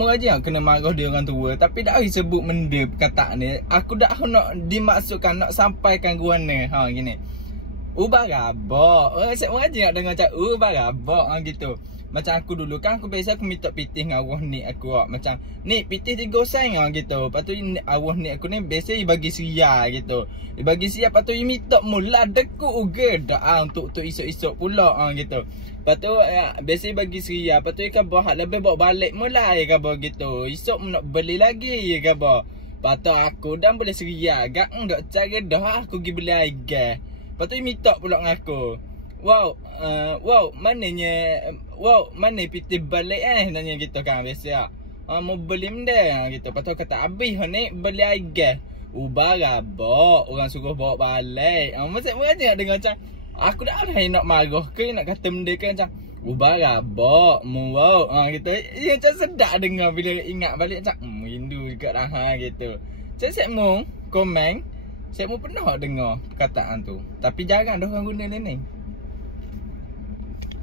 mu aja kena marah dia orang tua. Tapi dak ai sebut benda perkataan ni. Aku dak nak dimaksudkan nak sampaikan guana. Ha gini. Ubah rabak. Saya mu aja nak dengar macam ubah rabak gitu. Macam aku dulu kan aku biasa aku minta pitih dengan arwah ni aku macam ni pitih 3 sen gitu. Lepas tu arwah ni aku ni biasa bagi seria gitu. Bagi seria lepas tu minta mula dekuk uga dak untuk esok-esok pula gitu. Lepas tu biasa bagi seria. Lepas tu ikan bawa lebih bawa balik mula ya khabar gitu. Esok nak beli lagi ya khabar. Lepas tu aku dan boleh seria agak enggak cara dah aku pergi beli air gas. Lepas tu minta pula dengan aku. Wow, mana pitih balik nanya gitu kan biasa. Mau beli benda gitu. Lepas tu kata habis ni beli air gas. Ubah rabak, orang suruh bawa balik. Masa nak dengar macam aku dah ada nak marah ke nak kata benda ke macam ubah rabak, wow gitu. Ya macam sedap dengar bila ingat balik macam rindu juga dah gitu. Saya mau komen, saya mau pernah dengar perkataan tu. Tapi jarang dah orang guna ni.